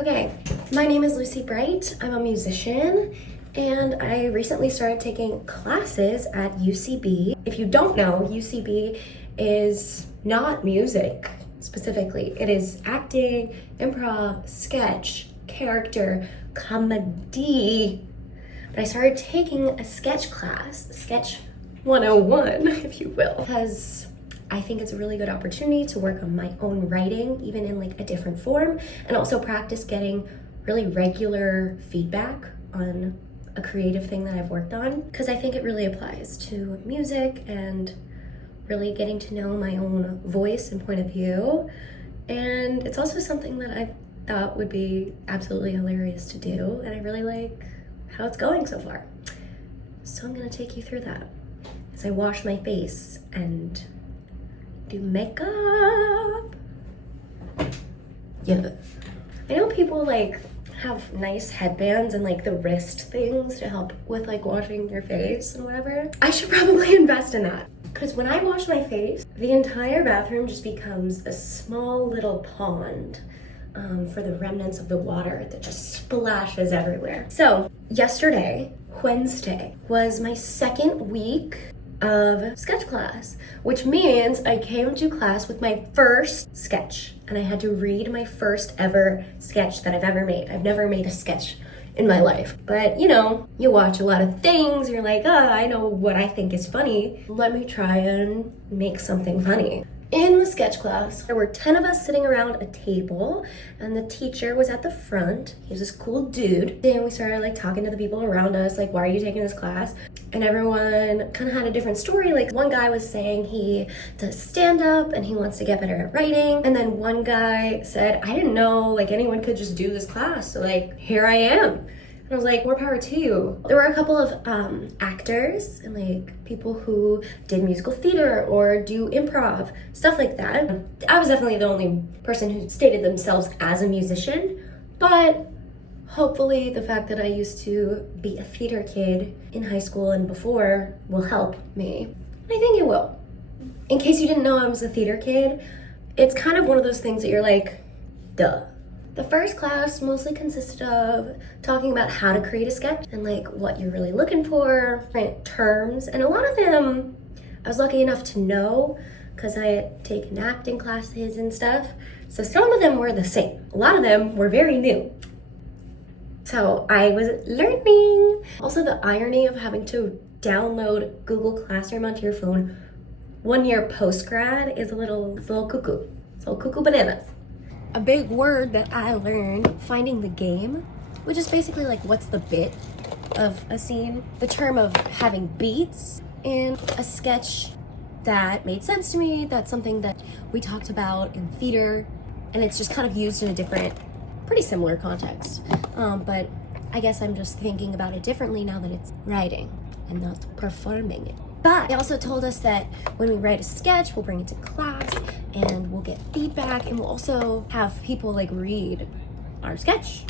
Okay, my name is Lucy Bright. I'm a musician and I recently started taking classes at UCB. If you don't know, UCB is not music specifically. It is acting, improv, sketch, character, comedy. But I started taking a sketch class, Sketch 101, if you will, because I think it's a really good opportunity to work on my own writing, even in like a different form, and also practice getting really regular feedback on a creative thing that I've worked on, because I think it really applies to music and really getting to know my own voice and point of view. And it's also something that I thought would be absolutely hilarious to do, and I really like how it's going so far. So I'm gonna take you through that as I wash my face and do makeup. Yeah. I know people like have nice headbands and like the wrist things to help with like washing your face and whatever. I should probably invest in that. Because when I wash my face, the entire bathroom just becomes a small little pond for the remnants of the water that just splashes everywhere. So yesterday, Wednesday, was my second week of sketch class, which means I came to class with my first sketch and I had to read my first ever sketch that I've ever made. I've never made a sketch in my life, but you know, you watch a lot of things, you're like, I know what I think is funny. Let me try and make something funny. In the sketch class, there were 10 of us sitting around a table and the teacher was at the front. He was this cool dude. Then we started like talking to the people around us, like, why are you taking this class? And everyone kind of had a different story. Like one guy was saying he does stand up and he wants to get better at writing. And then one guy said, I didn't know like anyone could just do this class. So like, here I am. I was like, more power to you. There were a couple of actors and like people who did musical theater or do improv, stuff like that. I was definitely the only person who stated themselves as a musician, but hopefully the fact that I used to be a theater kid in high school and before will help me. And I think it will. In case you didn't know I was a theater kid, it's kind of one of those things that you're like, duh. The first class mostly consisted of talking about how to create a sketch and like what you're really looking for, different terms, and a lot of them I was lucky enough to know because I had taken acting classes and stuff. So some of them were the same. A lot of them were very new. So I was learning. Also the irony of having to download Google Classroom onto your phone 1 year post-grad is a little cuckoo. So cuckoo bananas. A big word that I learned, finding the game, which is basically like what's the bit of a scene. The term of having beats in a sketch that made sense to me. That's something that we talked about in theater, and it's just kind of used in a different, pretty similar context. But I guess I'm just thinking about it differently now that it's writing and not performing it. But they also told us that when we write a sketch, we'll bring it to class and we'll get feedback, and we'll also have people like read our sketch.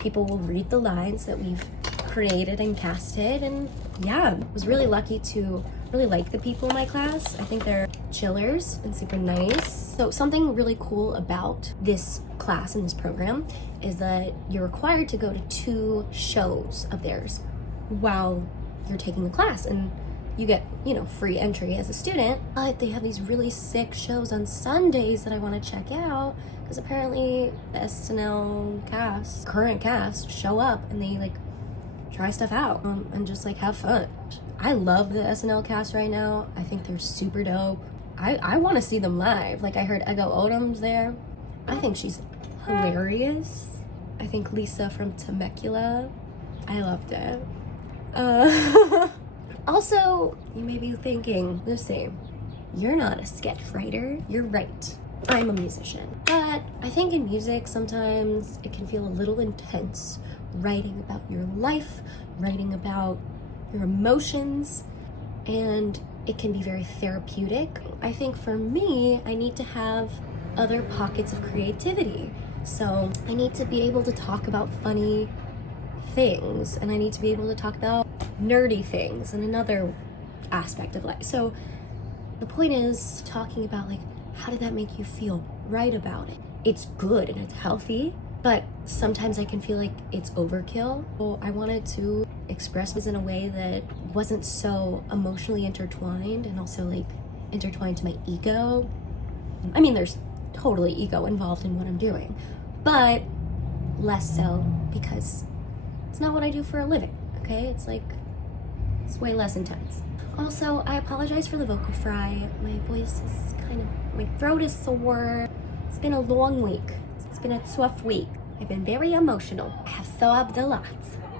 People will read the lines that we've created and casted, and yeah, I was really lucky to really like the people in my class. I think they're chillers and super nice. So something really cool about this class and this program is that you're required to go to 2 shows of theirs while you're taking the class, and you get, free entry as a student. But they have these really sick shows on Sundays that I want to check out because apparently the SNL cast, current cast, show up and they like try stuff out and just like have fun. I love the SNL cast right now. I think they're super dope. I want to see them live. Like I heard Ego Odom's there. I think she's hilarious. I think Lisa from Temecula. I loved it. Also, you may be thinking, Lucy, you're not a sketch writer. You're right. I'm a musician. But I think in music, sometimes it can feel a little intense, writing about your life, writing about your emotions, and it can be very therapeutic. I think for me, I need to have other pockets of creativity. So I need to be able to talk about funny things, and I need to be able to talk about nerdy things and another aspect of life. So the point is talking about like, how did that make you feel? Write about it. It's good and it's healthy, but sometimes I can feel like it's overkill. So I wanted to express this in a way that wasn't so emotionally intertwined and also like intertwined to my ego. I mean, there's totally ego involved in what I'm doing, but less so because it's not what I do for a living, okay? It's way less intense. Also, I apologize for the vocal fry. My voice is my throat is sore. It's been a long week. It's been a tough week. I've been very emotional. I have sobbed a lot.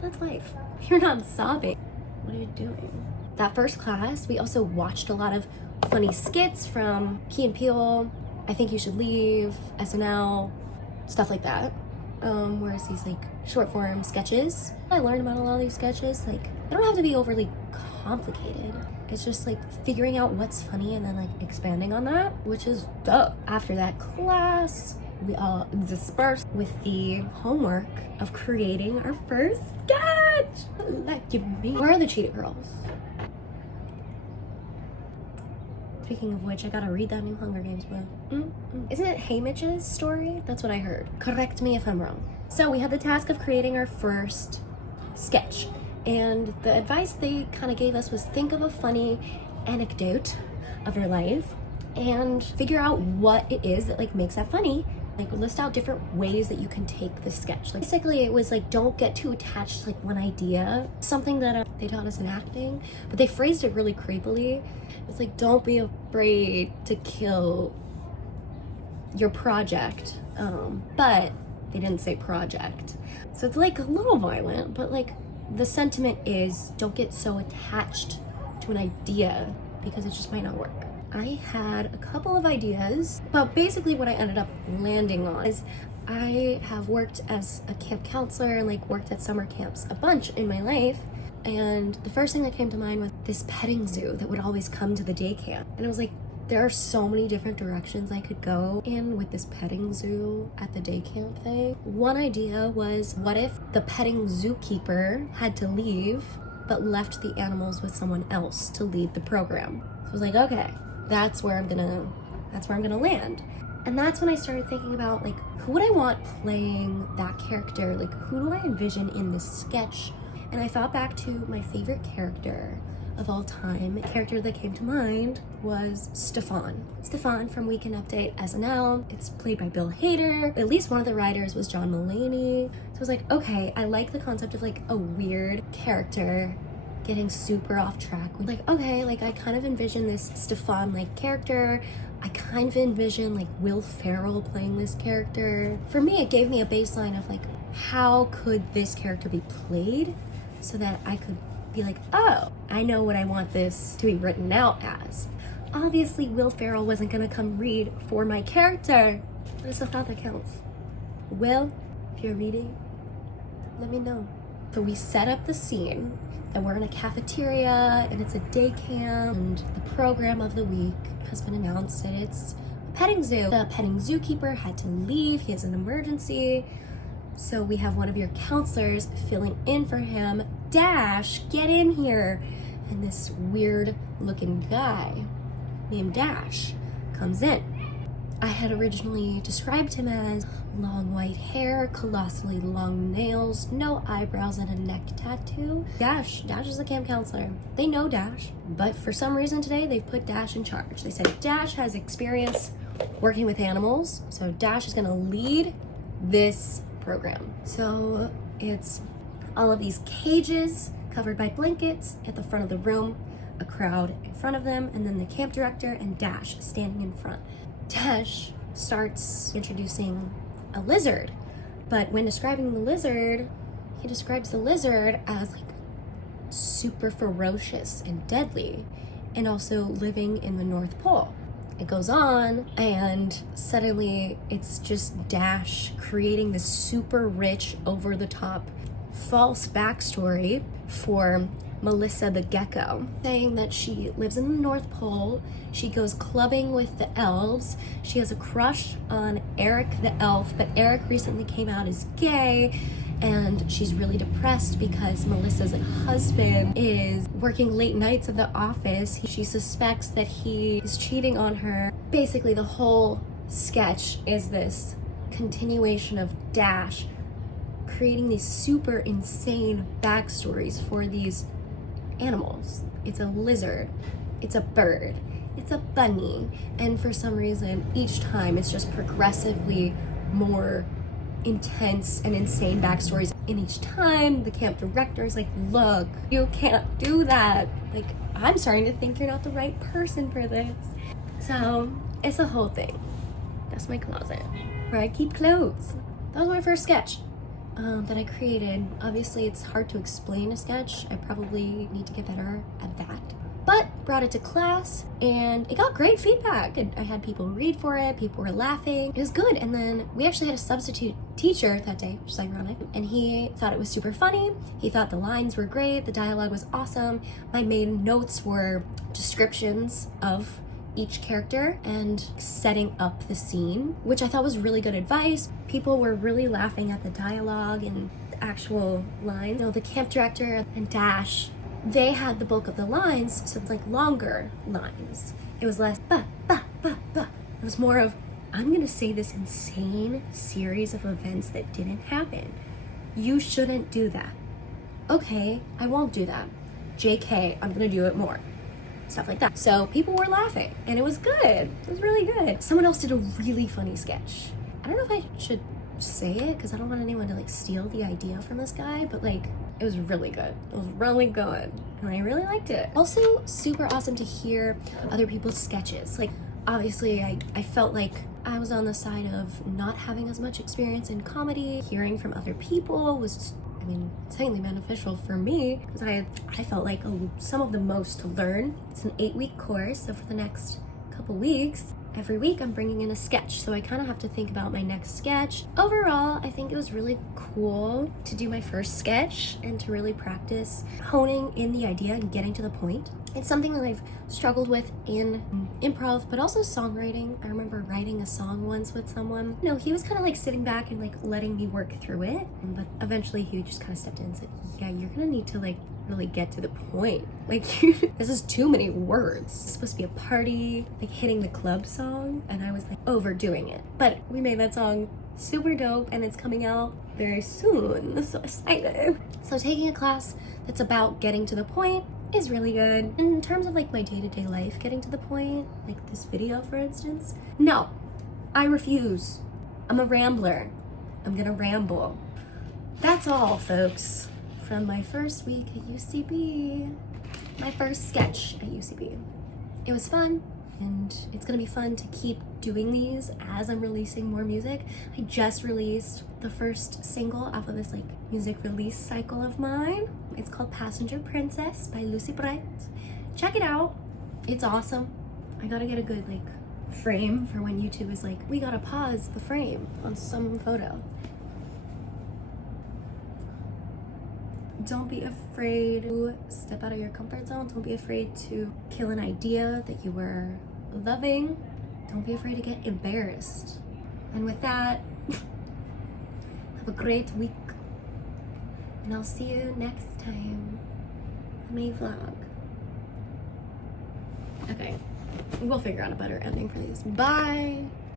That's life. You're not sobbing. What are you doing? That first class, we also watched a lot of funny skits from Key and Peele, I Think You Should Leave, SNL, stuff like that. Whereas these like short form sketches, I learned about a lot of these sketches. Like, they don't have to be overly complicated. It's just like figuring out what's funny and then like expanding on that, which is dope. After that class, we all dispersed with the homework of creating our first sketch. Where are the cheetah girls? Speaking of which, I gotta read that new Hunger Games book. Isn't it Haymitch's story? That's what I heard. Correct me if I'm wrong. So we had the task of creating our first sketch. And the advice they kind of gave us was think of a funny anecdote of your life and figure out what it is that like makes that funny. Like list out different ways that you can take the sketch. Like basically it was like, don't get too attached to like one idea. Something that they taught us in acting, but they phrased it really creepily. It's like, don't be afraid to kill your project. But they didn't say project. So it's like a little violent, but like the sentiment is don't get so attached to an idea because it just might not work. I had a couple of ideas, but basically what I ended up landing on is I have worked as a camp counselor and like worked at summer camps a bunch in my life. And the first thing that came to mind was this petting zoo that would always come to the day camp. And it was like, there are so many different directions I could go in with this petting zoo at the day camp thing. One idea was, what if the petting zookeeper had to leave, but left the animals with someone else to lead the program? So I was like, okay, that's where I'm gonna land. And that's when I started thinking about like, who would I want playing that character? Like, who do I envision in this sketch? And I thought back to my favorite character of all time. The character that came to mind was Stefan. Stefan from Weekend Update SNL. It's played by Bill Hader. At least one of the writers was John Mulaney. So I was like, okay, I like the concept of like a weird character getting super off track. Like, okay, like I kind of envision this Stefan like character. I kind of envision like Will Ferrell playing this character. For me, it gave me a baseline of like, how could this character be played so that I could be like, oh, I know what I want this to be written out as. Obviously, Will Ferrell wasn't gonna come read for my character, but it's a thought that counts. Will, if you're reading, let me know. So we set up the scene that we're in a cafeteria and it's a day camp and the program of the week has been announced and it's a petting zoo. The petting zookeeper had to leave, he has an emergency. So we have one of your counselors filling in for him. Dash, get in here. And this weird looking guy named Dash comes in. I had originally described him as long white hair, colossally long nails, no eyebrows, and a neck tattoo. Dash is the camp counselor. They know Dash, but for some reason today they've put Dash in charge. They said Dash has experience working with animals, so Dash is gonna lead this program. So it's all of these cages covered by blankets at the front of the room, a crowd in front of them, and then the camp director and Dash standing in front. Dash starts introducing a lizard, but when describing the lizard, he describes the lizard as like super ferocious and deadly, and also living in the North Pole. It goes on, and suddenly it's just Dash creating this super rich, over-the-top, false backstory for Melissa the gecko, saying that she lives in the North Pole, she goes clubbing with the elves, she has a crush on Eric the elf, but Eric recently came out as gay, and she's really depressed because Melissa's husband is working late nights at the office. She suspects that he is cheating on her. Basically, the whole sketch is this continuation of Dash creating these super insane backstories for these animals. It's a lizard, it's a bird, it's a bunny, and for some reason each time it's just progressively more intense and insane backstories. And each time the camp director is like, look, you can't do that. Like, I'm starting to think you're not the right person for this. So it's a whole thing. That's my closet where I keep clothes. That was my first sketch that I created. Obviously it's hard to explain a sketch. I probably need to get better at that. But brought it to class and it got great feedback. I had people read for it, people were laughing. It was good. And then we actually had a substitute teacher that day, which is ironic. And he thought it was super funny. He thought the lines were great, the dialogue was awesome. My main notes were descriptions of each character and setting up the scene, which I thought was really good advice. People were really laughing at the dialogue and the actual lines. You know, the camp director and Dash, they had the bulk of the lines, so it's like longer lines. It was less ba ba ba ba. It was more of, I'm gonna say this insane series of events that didn't happen. You shouldn't do that. Okay, I won't do that. JK, I'm gonna do it more. Stuff like that. So people were laughing and it was good. It was really good. Someone else did a really funny sketch. I don't know if I should say it because I don't want anyone to like steal the idea from this guy, but like, it was really good. It was really good and I really liked it. Also super awesome to hear other people's sketches. Like obviously I felt like I was on the side of not having as much experience in comedy. Hearing from other people was, I mean, insanely beneficial for me because I felt like some of the most to learn. It's an 8-week course, so for the next couple weeks, every week I'm bringing in a sketch, so I kind of have to think about my next sketch. Overall, I think it was really cool to do my first sketch and to really practice honing in the idea and getting to the point. It's something that I've struggled with in improv, but also songwriting. I remember writing a song once with someone. You know, he was kind of like sitting back and like letting me work through it, but eventually he just kind of stepped in and said, yeah, you're gonna need to like really get to the point. Like, this is too many words. It's supposed to be a party, like hitting the club song, and I was like overdoing it. But we made that song super dope and it's coming out very soon. So excited. So taking a class that's about getting to the point is really good. In terms of like my day-to-day life getting to the point, like this video for instance, no, I refuse. I'm a rambler. I'm gonna ramble. That's all, folks, from my first week at UCB, my first sketch at UCB. It was fun, and it's gonna be fun to keep doing these as I'm releasing more music. I just released the first single off of this like music release cycle of mine. It's called Passenger Princess by Lucy Bright. Check it out. It's awesome. I gotta get a good like frame for when YouTube is like, we gotta pause the frame on some photo. Don't be afraid to step out of your comfort zone. Don't be afraid to kill an idea that you were loving. Don't be afraid to get embarrassed. And with that, have a great week. And I'll see you next time on my vlog. Okay, we'll figure out a better ending for these. Bye.